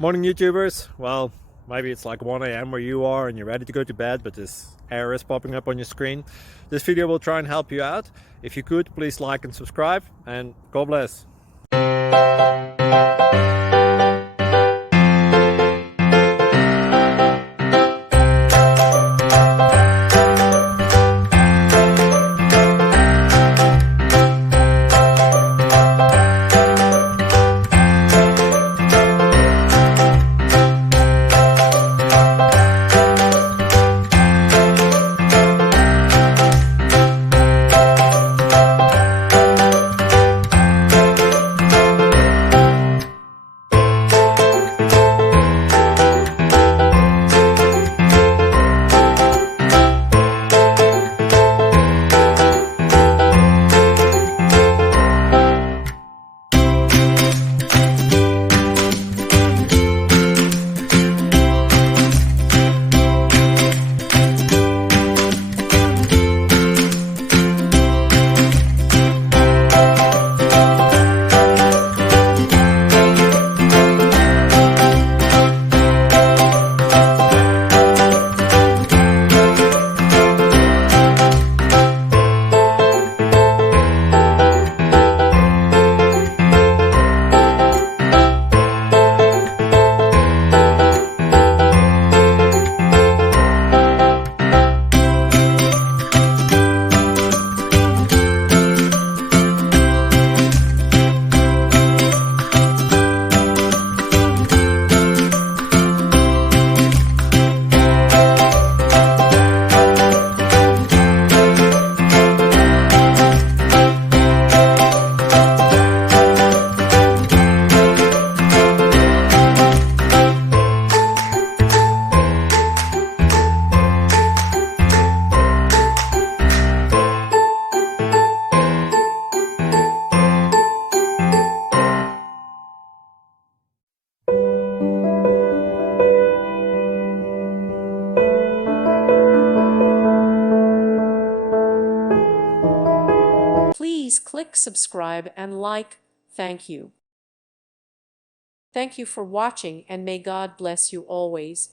Morning, YouTubers. Well, maybe it's like 1 a.m. where you are and you're ready to go to bed, but this error is popping up on your screen. This video will try and help you out. If you could, please like and subscribe, and God bless. Please click subscribe and like. Thank you. Thank you for watching, and may God bless you always.